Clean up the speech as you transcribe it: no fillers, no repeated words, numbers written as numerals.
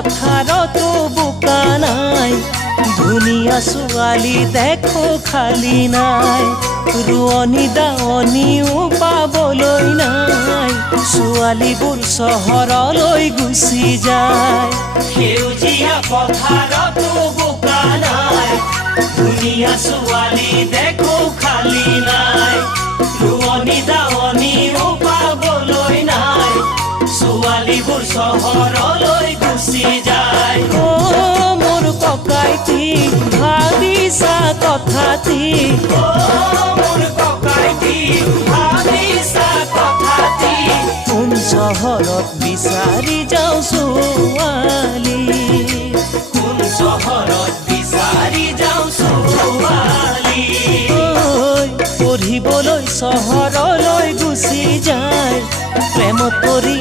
পথাৰতো বোকা নাই, ধুনীয়া ছোৱালী দেখো খালী নাই, ৰোৱনী দাৱনীও পাবলৈ নাই, ছোৱালীবোৰ চহৰলৈ গুচি যায়। সেউজীয়া পথাৰতো বোকা নাই, ধুনীয়া ছোৱালী দেখো খালী নাই, ৰোৱনী দাৱনীও পাবলৈ নাই, ছোৱালীবোৰ চহৰলৈ গুচি যায়। মোৰ ককাইটি ভাবিছা কথাটি, মোৰ ককাইটি ভাবিছা কথাটি, কোন চহৰত বিচাৰি যাওঁ ছোৱালী, কোন চহৰত বিচাৰি যাওঁ ছোৱালী। পঢ়িবলৈ চহৰলৈ গুচি যায়, প্ৰেমত পৰি